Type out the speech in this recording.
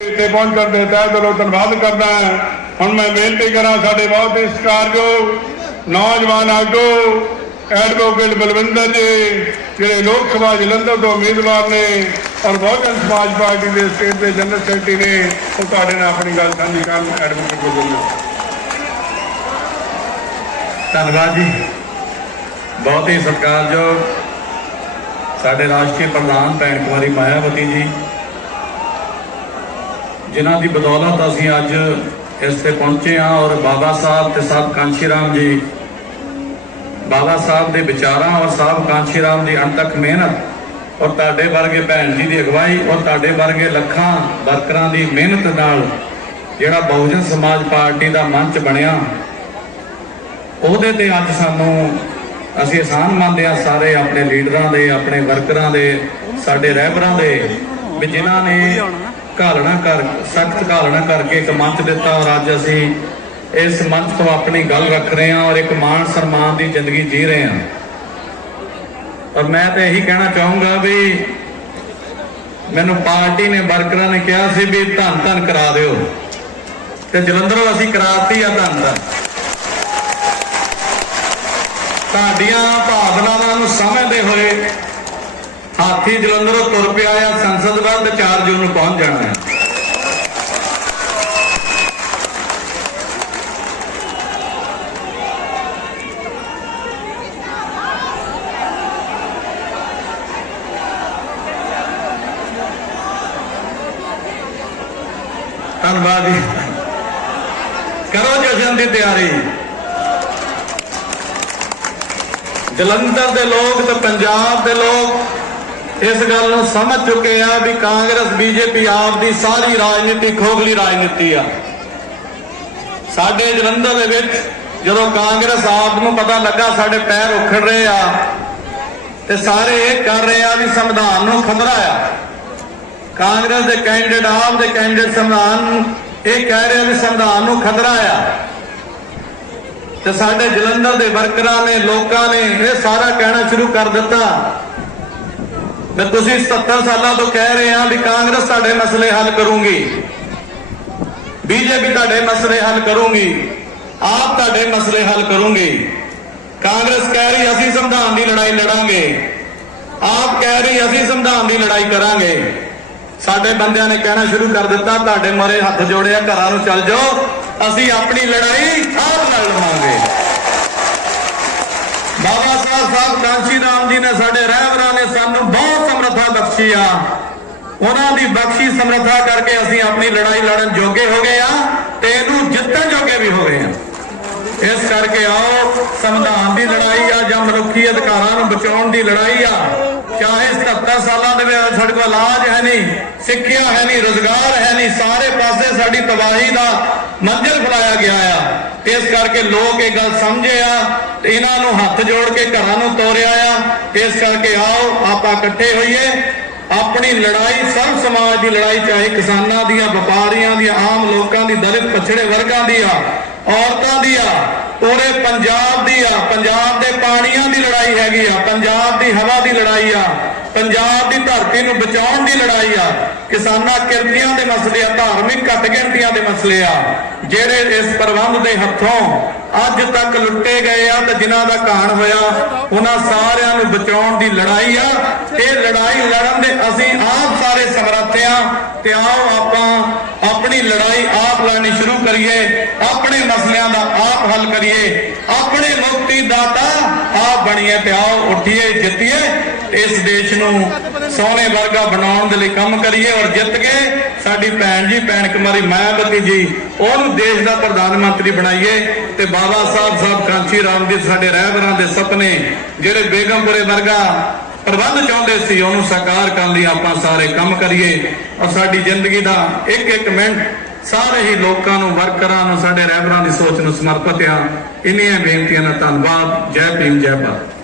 ਇੱਥੇ ਪਹੁੰਚਣ ਦੇ ਤਹਿ ਦਿਲੋਂ ਧੰਨਵਾਦ ਕਰਦਾ ਹਾਂ। ਹੁਣ ਮੈਂ ਬੇਨਤੀ ਕਰਾਂ ਸਾਡੇ ਬਹੁਤ ਹੀ ਸਤਿਕਾਰਯੋਗ ਨੌਜਵਾਨ ਆਗੂ ਐਡਵੋਕੇਟ ਬਲਵਿੰਦਰ ਜੀ, ਜਿਹੜੇ ਲੋਕ ਸਭਾ ਜਲੰਧਰ ਤੋਂ ਉਮੀਦਵਾਰ ਨੇ ਔਰ ਬਹੁਜਨ ਸਮਾਜ ਪਾਰਟੀ ਦੇ ਸਟੇਟ ਦੇ ਜਨਰਲ ਸੈਕਟਰੀ ਨੇ, ਉਹ ਤੁਹਾਡੇ ਨਾਲ ਆਪਣੀ ਗੱਲ ਸਾਂਝੀ ਕਰਨ ਐਡਵੋਕੇਟ ਬਲਵਿੰਦਰ। ਧੰਨਵਾਦ ਜੀ। ਬਹੁਤ ਹੀ ਸਤਿਕਾਰਯੋਗ ਸਾਡੇ ਰਾਸ਼ਟਰੀ ਪ੍ਰਧਾਨ ਭੈਣ ਕੁਮਾਰੀ ਮਾਇਆਵਤੀ ਜੀ ਜਿਨ੍ਹਾਂ ਦੀ ਬਦੌਲਤ ਅਸੀਂ ਅੱਜ ਇਸ ਤੇ ਪਹੁੰਚੇ ਹਾਂ ਔਰ ਬਾਬਾ ਸਾਹਿਬ ਤੇ ਸਾਹਿਬ ਕਾਂਸ਼ੀ ਰਾਮ ਜੀ। ਬਾਬਾ ਸਾਹਿਬ ਦੇ ਵਿਚਾਰਾਂ ਔਰ ਸਾਹਿਬ ਕਾਂਸ਼ੀ ਰਾਮ ਦੀ ਅਣਥੱਕ ਮਿਹਨਤ ਔਰ ਤੁਹਾਡੇ ਵਰਗੇ ਭੈਣ ਜੀ ਦੀ ਅਗਵਾਈ ਔਰ ਤੁਹਾਡੇ ਵਰਗੇ ਲੱਖਾਂ ਵਰਕਰਾਂ ਦੀ ਮਿਹਨਤ ਨਾਲ ਜਿਹੜਾ ਬਹੁਜਨ ਸਮਾਜ ਪਾਰਟੀ ਦਾ ਮੰਚ ਬਣਿਆ, ਉਹਦੇ ਤੇ ਅੱਜ ਸਾਨੂੰ ਅਸੀਂ ਆਸਾਨ ਮੰਨਦੇ ਆ ਸਾਰੇ ਆਪਣੇ ਲੀਡਰਾਂ ਦੇ, ਆਪਣੇ ਵਰਕਰਾਂ ਦੇ, ਸਾਡੇ ਰਹਿਬਰਾਂ ਦੇ ਵੀ ਜਿਨ੍ਹਾਂ ਨੇ ਘਾਲਣਾ ਕਰ, ਸਖਤ ਘਾਲਣਾ ਕਰਕੇ ਇੱਕ ਮੰਚ ਦਿੱਤਾ ਔਰ ਅੱਜ ਅਸੀਂ ਇਸ ਮੰਚ ਤੋਂ ਆਪਣੀ ਗੱਲ ਰੱਖ ਰਹੇ ਹਾਂ ਔਰ ਇੱਕ ਮਾਣ ਸਨਮਾਨ ਦੀ ਜ਼ਿੰਦਗੀ ਜੀ ਰਹੇ ਹਾਂ। ਔਰ ਮੈਂ ਤਾਂ ਇਹੀ ਕਹਿਣਾ ਚਾਹੂੰਗਾ ਵੀ ਮੈਨੂੰ ਪਾਰਟੀ ਨੇ, ਵਰਕਰਾਂ ਨੇ ਕਿਹਾ ਸੀ ਵੀ ਧੰਨ ਧੰਨ ਕਰਾ ਦਿਓ। ਤੇ ਜਲੰਧਰੋਂ ਅਸੀਂ ਕਰਾਤੀ ਆ ਧੰਨ ਧੰਨ। ਤੁਹਾਡੀਆਂ ਭਾਵਨਾਵਾਂ ਨੂੰ ਸਮਝਦੇ ਹੋਏ ਹਾਥੀ ਜਲੰਧਰੋਂ ਤੁਰ ਪਿਆ ਆ, ਸੰਸਦ ਵੱਲ ਤੇ 4 ਜੂਨ ਨੂੰ ਪਹੁੰਚ ਜਾਣਾ ਹੈ ਧੰਨਵਾਦ ਜੀ। ਕਰੋ ਜਸ਼ਨ ਦੀ ਤਿਆਰੀ। ਜਲੰਧਰ ਦੇ ਲੋਕ ਤੇ ਪੰਜਾਬ ਦੇ ਲੋਕ ਇਸ ਗੱਲ ਨੂੰ ਸਮਝ ਚੁੱਕੇ ਆ ਵੀ ਕਾਂਗਰਸ, ਬੀਜੇਪੀ ਆਪ ਦੀ ਸਾਰੀ ਰਾਜਨੀਤੀ ਖੋਖਲੀ ਰਾਜਨੀਤੀ ਆ। ਸਾਡੇ ਜਲੰਧਰ ਦੇ ਵਿੱਚ ਜਦੋਂ ਕਾਂਗਰਸ ਆਪ ਨੂੰ ਪਤਾ ਲੱਗਾ ਸਾਡੇ ਪੈਰ ਉਖੜ ਰਹੇ ਆ ਤੇ ਸਾਰੇ ਇਹ ਕਰ ਰਹੇ ਆ ਵੀ ਸੰਵਿਧਾਨ ਨੂੰ ਖਤਰਾ ਆ ਕਾਂਗਰਸ ਦੇ ਕੈਂਡੀਡੇਟ, ਆਪ ਦੇ ਕੈਂਡੀਡੇਟ ਸੰਵਿਧਾਨ ਨੂੰ ਇਹ ਕਹਿ ਰਹੇ ਆ ਵੀ ਸੰਵਿਧਾਨ ਨੂੰ ਖਤਰਾ ਆ ਤੇ ਸਾਡੇ ਜਲੰਧਰ ਦੇ ਵਰਕਰਾਂ ਨੇ, ਲੋਕਾਂ ਨੇ ਇਹ ਸਾਰਾ ਕਹਿਣਾ ਸ਼ੁਰੂ ਕਰ ਦਿੱਤਾ ਤੇ ਤੁਸੀਂ 77 ਸਾਲਾਂ ਤੋਂ ਕਹਿ ਰਹੇ ਆ ਵੀ ਕਾਂਗਰਸ ਤੁਹਾਡੇ ਮਸਲੇ ਹੱਲ ਕਰੂਗੀ। ਬੀਜੇਪੀ ਤੁਹਾਡੇ ਮਸਲੇ ਹੱਲ ਕਰੂਗੀ। ਆਪ ਤੁਹਾਡੇ ਮਸਲੇ ਹੱਲ ਕਰੂਗੀ। ਕਾਂਗਰਸ ਕਹਿ ਰਹੀ ਅਸੀਂ ਸੰਵਿਧਾਨ ਦੀ ਲੜਾਈ ਲੜਾਂਗੇ। ਆਪ ਕਹਿ ਰਹੀ ਅਸੀਂ ਸੰਵਿਧਾਨ ਦੀ ਲੜਾਈ ਕਰਾਂਗੇ। ਸਾਡੇ ਬੰਦਿਆਂ ਨੇ ਕਹਿਣਾ ਸ਼ੁਰੂ ਕਰ ਦਿੱਤਾ, ਤੁਹਾਡੇ ਮਰੇ ਹੱਥ ਜੋੜਿਆ, ਘਰਾਂ ਨੂੰ ਚੱਲ ਜਾਓ। ਅਸੀਂ ਆਪਣੀ ਲੜਾਈ ਆਪ ਨਾਲ ਲਵਾਂਗੇ। ਬਾਬਾ ਸਾਹਿਬ ਸਾਹਿਬ ਕਾਂਸ਼ੀ ਰਾਮ ਜੀ ਨੇ ਸਾਡੇ ਰਹਿਬਰਾਂ ਨੇ ਸਾਨੂੰ ਬਹੁਤ ਬਖਸ਼ੀ ਆ। ਉਹਨਾਂ ਦੀ ਬਖਸ਼ੀ ਸਮਰੱਥਾ ਕਰਕੇ ਅਸੀਂ ਆਪਣੀ ਲੜਾਈ ਲੜਨ ਜੋਗੇ ਹੋ ਗਏ ਆ ਤੇ ਇਹਨੂੰ ਜਿੱਤਣ ਜੋਗੇ ਵੀ ਹੋ ਗਏ ਆ। ਇਸ ਕਰਕੇ ਆਓ, ਸੰਵਿਧਾਨ ਦੀ ਲੜਾਈ ਆ ਜਾਂ ਮਨੁੱਖੀ ਅਧਿਕਾਰਾਂ ਨੂੰ ਬਚਾਉਣ ਦੀ ਲੜਾਈ ਆ। ਚਾਹੇ 77 ਸਾਲਾਂ ਦੇ ਵਿੱਚ ਸਾਡੇ ਕੋਲ ਇਲਾਜ ਹੈ ਨਹੀਂ, ਸਿੱਖਿਆ ਹੈ ਨਹੀਂ, ਰੋਜ਼ਗਾਰ ਹੈ ਨਹੀਂ, ਸਾਰੇ ਪਾਸੇ ਸਾਡੀ ਤਬਾਹੀ ਦਾ ਮੰਜ਼ਿਲ ਫਲਾਇਆ ਗਿਆ ਆ। ਇਸ ਕਰਕੇ ਲੋਕ ਇਹ ਗੱਲ ਸਮਝੇ ਆ ਤੇ ਇਹਨਾਂ ਨੂੰ ਹੱਥ ਜੋੜ ਕੇ ਘਰਾਂ ਨੂੰ ਤੋਰਿਆ ਆ। ਇਸ ਕਰਕੇ ਆਓ, ਆਪਾਂ ਇਕੱਠੇ ਹੋਈਏ। ਆਪਣੀ ਲੜਾਈ ਸਭ ਸਮਾਜ ਦੀ ਲੜਾਈ ਚਾਹੇ ਕਿਸਾਨਾਂ ਦੀਆਂ ਵਪਾਰੀਆਂ ਦੀ ਆਮ ਲੋਕਾਂ ਦੀ, ਦਲਿਤ ਪਛੜੇ ਵਰਗਾਂ ਦੀ ਆ, ਔਰਤਾਂ ਦੀ ਆ, ਪੂਰੇ ਪੰਜਾਬ ਦੀ ਆ, ਪੰਜਾਬ ਦੇ ਪਾਣੀਆਂ ਦੀ ਲੜਾਈ ਹੈਗੀ ਆ, ਪੰਜਾਬ ਦੀ ਹਵਾ ਦੀ ਲੜਾਈ ਆ, ਪੰਜਾਬ ਦੀ ਧਰਤੀ ਨੂੰ ਬਚਾਉਣ ਦੀ ਲੜਾਈ ਆ, ਕਿਸਾਨਾਂ ਕਿਰਤੀਆਂ ਦੇ ਮਸਲੇ ਆ, ਧਾਰਮਿਕ ਘੱਟ ਗਿਣਤੀਆਂ ਦੇ ਮਸਲੇ ਆ, ਜਿਹੜੇ ਇਸ ਪ੍ਰਬੰਧ ਦੇ ਹੱਥੋਂ ਅੱਜ ਤੱਕ ਲੁੱਟੇ ਗਏ ਆ ਤੇ ਜਿਨ੍ਹਾਂ ਦਾ ਕਾਣ ਹੋਇਆ, ਉਹਨਾਂ ਸਾਰਿਆਂ ਨੂੰ ਬਚਾਉਣ ਦੀ ਲੜਾਈ ਆ ਇਹ ਲੜਾਈ ਲੜਨ ਦੇ ਅਸੀਂ ਆਪ ਸਾਰੇ ਸਮਰੱਥ ਆ ਤੇ ਆਓ ਆਪਾਂ ਆਪਣੀ ਲੜਾਈ ਆਪ ਲੜਨੀ ਸ਼ੁਰੂ ਕਰੀਏ, ਆਪਣੇ ਮਸਲਿਆਂ ਦਾ ਆਪ ਹੱਲ ਕਰੀਏ, ਆਪਣੇ ਮੁਕਤੀ ਦਾਤਾ ਆਪ ਬਣੀਏ ਤੇ ਆਓ ਉੱਠੀਏ, ਜਿੱਤੀਏ ਇਸ ਦੇਸ਼ ਨੂੰ ਸੋਹਣੇ ਵਰਗਾ ਬਣਾਉਣ ਦੇ ਲਈ ਕੰਮ ਕਰੀਏ ਔਰ ਜਿੱਤ ਕੇ ਸਾਡੀ ਭੈਣ ਜੀ, ਭੈਣ ਕੁਮਾਰੀ ਮਾਇਆਵਤੀ ਜੀ, ਉਹਨੂੰ ਦੇਸ਼ ਦਾ ਪ੍ਰਧਾਨ ਮੰਤਰੀ ਬਣਾਈਏ ਤੇ ਬਾਬਾ ਸਾਹਿਬ ਸਾਹਿਬ ਕਾਂਚੀ ਰਾਮ ਜੀ ਸਾਡੇ ਰਹਿਬਰਾਂ ਦੇ ਸੁਪਨੇ ਜਿਹੜੇ ਬੇਗਮਪੁਰੇ ਵਰਗਾ ਪ੍ਰਬੰਧ ਚਾਹੁੰਦੇ ਸੀ, ਉਹਨੂੰ ਸਾਕਾਰ ਕਰਨ ਲਈ ਆਪਾਂ ਸਾਰੇ ਕੰਮ ਕਰੀਏ। ਔਰ ਸਾਡੀ ਜ਼ਿੰਦਗੀ ਦਾ ਇੱਕ ਇੱਕ ਮਿੰਟ ਸਾਰੇ ਹੀ ਲੋਕਾਂ ਨੂੰ, ਵਰਕਰਾਂ ਨੂੰ, ਸਾਡੇ ਰਹਿਬਰਾਂ ਦੀ ਸੋਚ ਨੂੰ ਸਮਰਪਿਤ ਆ। ਇੰਨੀਆਂ ਬੇਨਤੀਆਂ ਨਾਲ ਧੰਨਵਾਦ। ਜੈ ਭੀਮ, ਜੈ ਭਾਰਤ।